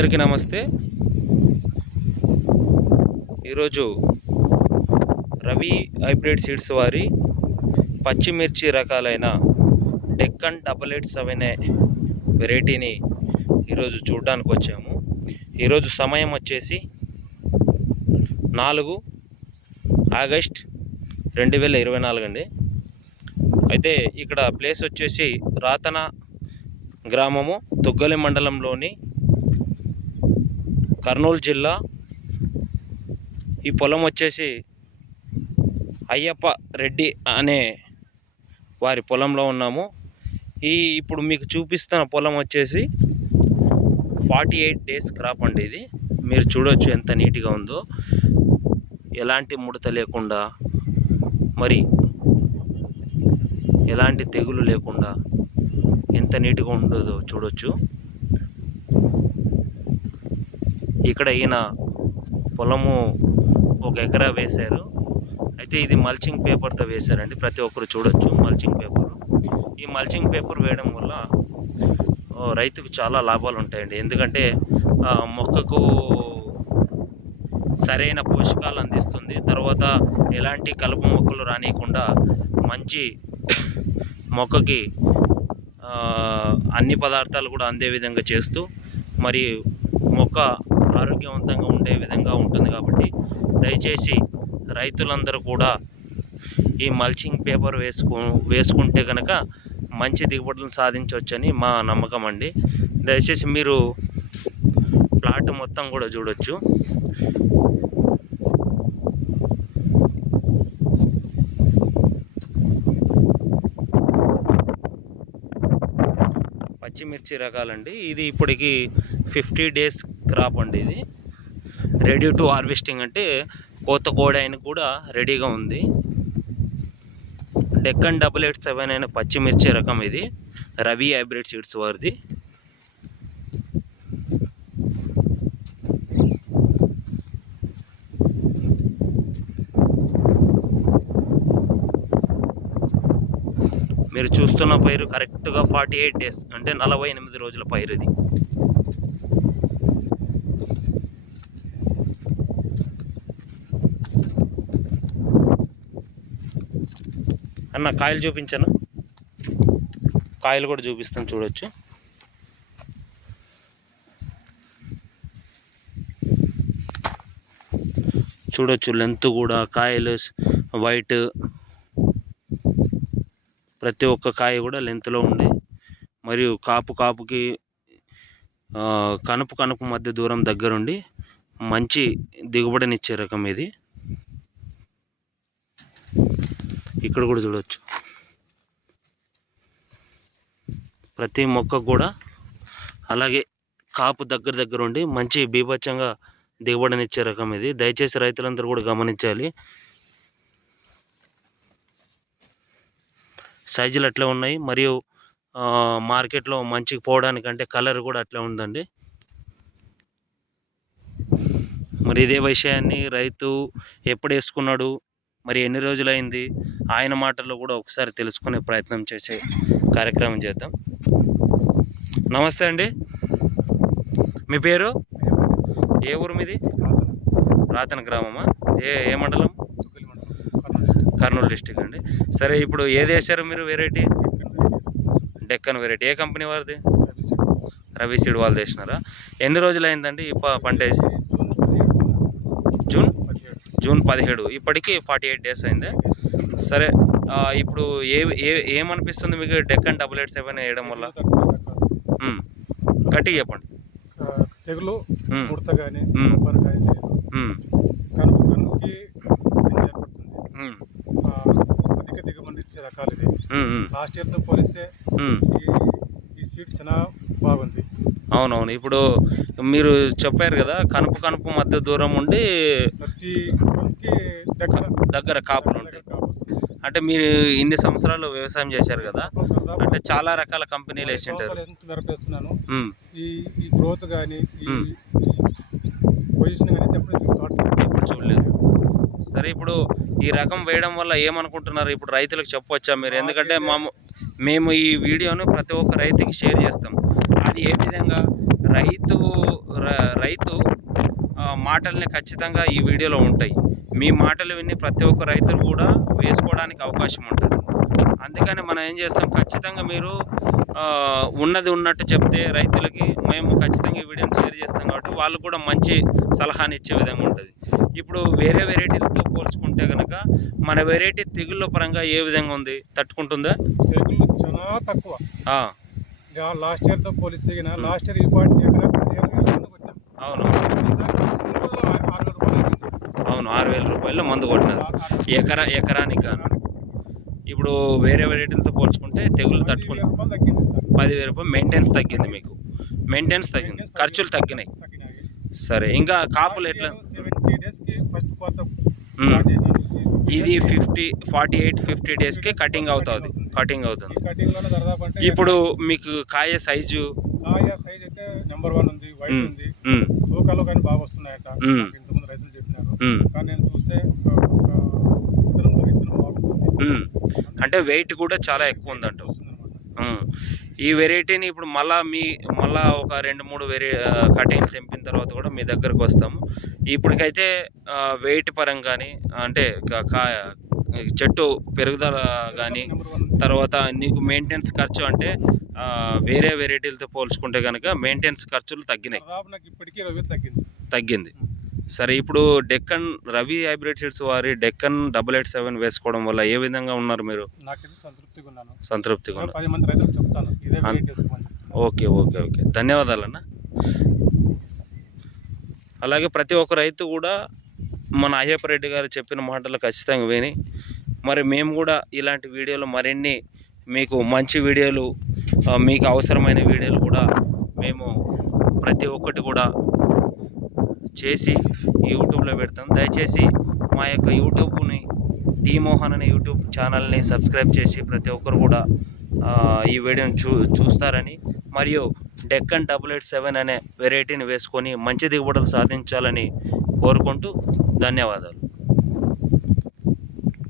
అందరికీ నమస్తే. ఈరోజు రవి హైబ్రిడ్ సీడ్స్ వారి పచ్చిమిర్చి రకాలైన Deccan double eight seven A వెరైటీని ఈరోజు చూడడానికి వచ్చాము. ఈరోజు సమయం వచ్చేసి నాలుగు ఆగస్ట్ రెండు వేల ఇరవై నాలుగు అండి. అయితే ఇక్కడ ప్లేస్ వచ్చేసి రాతన గ్రామము తుగ్గలి మండలంలోని కర్నూలు జిల్లా. ఈ పొలం వచ్చేసి అయ్యప్ప రెడ్డి అనే వారి పొలంలో ఉన్నాము. ఈ ఇప్పుడు మీకు చూపిస్తున్న పొలం వచ్చేసి ఫార్టీ ఎయిట్ డేస్ క్రాప్ అండి ఇది. మీరు చూడొచ్చు ఎంత నీట్గా ఉందో. ఎలాంటి ముడత లేకుండా మరి ఎలాంటి తెగులు లేకుండా ఎంత నీట్గా ఉండదో చూడొచ్చు. ఇక్కడ ఈయన పొలము ఒక ఎకరా వేశారు. అయితే ఇది మల్చింగ్ పేపర్తో వేశారండి. ప్రతి ఒక్కరు చూడొచ్చు మల్చింగ్ పేపర్ ఈ మల్చింగ్ పేపర్ వేయడం వల్ల రైతుకు చాలా లాభాలు ఉంటాయండి. ఎందుకంటే మొక్కకు సరైన పోషకాలు అందిస్తుంది. తర్వాత ఎలాంటి కలుపు మొక్కలు రానియకుండా మంచి మొక్కకి అన్ని పదార్థాలు కూడా అందే విధంగా చేస్తూ మరి మొక్క ఆరోగ్యవంతంగా ఉండే విధంగా ఉంటుంది కాబట్టి దయచేసి రైతులందరూ కూడా ఈ మల్చింగ్ పేపర్ వేసుకు వేసుకుంటే కనుక మంచి దిగుబడులను సాధించవచ్చని మా నమ్మకం అండి. దయచేసి మీరు ప్లాట్ మొత్తం కూడా చూడొచ్చు. పచ్చిమిర్చి రకాలండి. ఇది ఇప్పటికి ఫిఫ్టీ డేస్ క్రాప్ అండి ఇది. రెడీ టు హార్వెస్టింగ్ అంటే కోత కోడైన కూడా రెడీగా ఉంది. డెక్కన్ డబుల్ ఎయిట్ సెవెన్ అయిన పచ్చిమిర్చి రకం ఇది. రవి హైబ్రిడ్ సీడ్స్ వారిది. మీరు చూస్తున్న పైరు కరెక్ట్గా ఫార్టీ ఎయిట్ డేస్ అంటే నలభై ఎనిమిది రోజుల పైరు ఇది అన్న కాయలు చూపించాను? కాయలు కూడా చూపిస్తాను చూడొచ్చు. చూడొచ్చు లెంత్ కూడా కాయలు వైట్. ప్రతి ఒక్క కాయ కూడా లెంత్లో ఉండే మరియు కాపు కాపుకి కనుపు కనుపు మధ్య దూరం దగ్గరుండి మంచి దిగుబడినిచ్చే రకం ఇది. ఇక్కడ కూడా చూడవచ్చు ప్రతి మొక్క కూడా అలాగే కాపు దగ్గర దగ్గర ఉండి మంచి బీభత్సంగా దిగుబడినిచ్చే రకం ఇది. దయచేసి రైతులందరూ కూడా గమనించాలి. సైజులు అట్లే ఉన్నాయి. మరియు మార్కెట్లో మంచిగా పోవడానికంటే కలర్ కూడా అట్లే ఉందండి. మరి ఇదే విషయాన్ని రైతు ఎప్పుడు వేసుకున్నాడు మరి ఎన్ని రోజులైంది? ఆయన మాటల్లో కూడా ఒకసారి తెలుసుకునే ప్రయత్నం చేసే కార్యక్రమం చేద్దాం. నమస్తే అండి. మీ పేరు? ఏ ఊరు మీది? రాతన గ్రామమా? ఏ ఏ మండలం? కర్నూలు డిస్టిక్ అండి. సరే ఇప్పుడు ఏది వేసారు మీరు వెరైటీ? డెక్కన్ వెరైటీ. ఏ కంపెనీ వారిది? రవి సీడ్ వాళ్ళు చేసినారా? ఎన్ని రోజులు అయిందండి ఈ ప- పంట వేసి? జూన్? జూన్ పదిహేడు. ఇప్పటికి ఫార్టీ ఎయిట్ డేస్ అయింది. సరే ఇప్పుడు ఏ ఏ ఏమనిపిస్తుంది మీకు డెక్కన్ డబుల్ ఎయిట్ సెవెన్ వేయడం వల్ల? గట్టిగా చెప్పండి. తెగులు ముడత కానీ. కానీ కనుక కనుక్కి అధిక దిగుబడి ఇచ్చే రకాలు ఇది. లాస్ట్ ఇయర్తో పోలిస్తే. ఈ ఈ సీడ్ చాలా బాగుంది. అవునవును. ఇప్పుడు మీరు చెప్పారు కదా కనుపు కనుపు మధ్య దూరం ఉండి దగ్గర దగ్గర కాపులు ఉంటాయి. అంటే మీరు ఇన్ని సంవత్సరాలు వ్యవసాయం చేశారు కదా అంటే చాలా రకాల కంపెనీలు ఈ ఈ గ్రోత్ కానీ. పొజిషన్ కానీ ఎప్పుడు చూడలేదు. సరే ఇప్పుడు ఈ రకం వేయడం వల్ల ఏమనుకుంటున్నారు? ఇప్పుడు రైతులకు చెప్పొచ్చా మీరు? ఎందుకంటే మాము మేము ఈ వీడియోను ప్రతి ఒక్క రైతుకి షేర్ చేస్తాం. అది ఏ విధంగా? రైతు రైతు మాటల్ని ఖచ్చితంగా ఈ వీడియోలో ఉంటాయి. మీ మాటలు విని ప్రతి ఒక్క రైతు కూడా వేసుకోవడానికి అవకాశం ఉంటుంది. అందుకని మనం ఏం చేస్తాం? ఖచ్చితంగా మీరు ఉన్నది ఉన్నట్టు చెప్తే రైతులకి మేము ఖచ్చితంగా ఈ వీడియోని షేర్ చేస్తాం కాబట్టి వాళ్ళు కూడా మంచి సలహాని ఇచ్చే విధంగా ఉంటుంది. ఇప్పుడు వేరే వెరైటీలతో పోల్చుకుంటే కనుక మన వెరైటీ తెగుళ్ళ పరంగా ఏ విధంగా ఉంది? తట్టుకుంటుందా? చాలా తక్కువ. లాస్ట్ ఇయర్తో పోలిస్తే లాస్ట్ ఇయర్ ఈ పాటి అవును ఈసారి సింపుల్లో ఆరు వేల రూపాయలు అయిపోయింది. అవును ఆరు వేల రూపాయలు మందు కొట్టినారు. ఎకరా ఎకరానికి గాను. ఇప్పుడు వేరే వెరైటీలతో పోల్చుకుంటే తెగులు తట్టుకుంటే పదివేల రూపాయలు మెయింటెనెన్స్ తగ్గింది మీకు. మెయింటెనెన్స్ తగ్గింది. ఖర్చులు తగ్గినాయి. సరే ఇంకా కాపులు ఎట్లా. ఇది ఫిఫ్టీ ఫార్టీ ఎయిట్ ఫిఫ్టీ డేస్కి కటింగ్ అవుతుంది. కటింగ్ అవుతుంది. ఇప్పుడు మీకు కాయ సైజు? కాయ సైజ్ అయితే నెంబర్ వన్ ఉంది వైట్. ఉంది. తూకాలు కానీ బాగా వస్తున్నాయట. కానీ నేను చూస్తే విత్తనంలో విత్తనం బాగుంటుంది. అంటే వెయిట్ కూడా చాలా ఎక్కువ ఉందంట. ఈ వెరైటీని ఇప్పుడు మళ్ళా మీ మళ్ళా ఒక రెండు మూడు వెరై కటింగ్ తెంపిన తర్వాత కూడా మీ దగ్గరకు వస్తాము. ఇప్పటికైతే వెయిట్ పరంగా కానీ అంటే కాయ చెట్టు పెరుగుదల కానీ. తర్వాత నీకు మెయింటెనెన్స్ ఖర్చు అంటే వేరే వెరైటీలతో పోల్చుకుంటే కనుక మెయింటెనెన్స్ ఖర్చులు తగ్గినాయి. తగ్గింది. సరే ఇప్పుడు డెక్కన్ రవి హైబ్రిడ్ సీడ్స్ వారి డెక్కన్ డబల్ ఎయిట్ సెవెన్ వేసుకోవడం వల్ల ఏ విధంగా ఉన్నారు మీరు? సంతృప్తిగా ఉన్నాను. సంతృప్తిగా ఉన్నారు. పది మంది రైతులకు చెప్తాను. ఇదే అన్- వెయిట్ వేసుకోమని చెప్తాను. Okay okay okay. ధన్యవాదాలన్న. అలాగే ప్రతి ఒక్క రైతు కూడా మన అయ్యప్ప రెడ్డి గారు చెప్పిన మాటలు ఖచ్చితంగా విని మరి మేము కూడా ఇలాంటి వీడియోలు మరిన్ని మీకు మంచి వీడియోలు మీకు అవసరమైన వీడియోలు కూడా మేము ప్రతి ఒక్కటి కూడా చేసి యూట్యూబ్లో పెడతాం. దయచేసి మా యొక్క యూట్యూబ్ని టీ మోహన్ అనే యూట్యూబ్ ఛానల్ని సబ్స్క్రైబ్ చేసి ప్రతి ఒక్కరు కూడా ఈ వీడియోని చూ చూస్తారని. మరియు డెక్కన్ డబుల్ ఎయిట్ సెవెన్ అనే వెరైటీని వేసుకొని మంచి దిగుబడులు సాధించాలని కోరుకుంటూ ధన్యవాదాలు.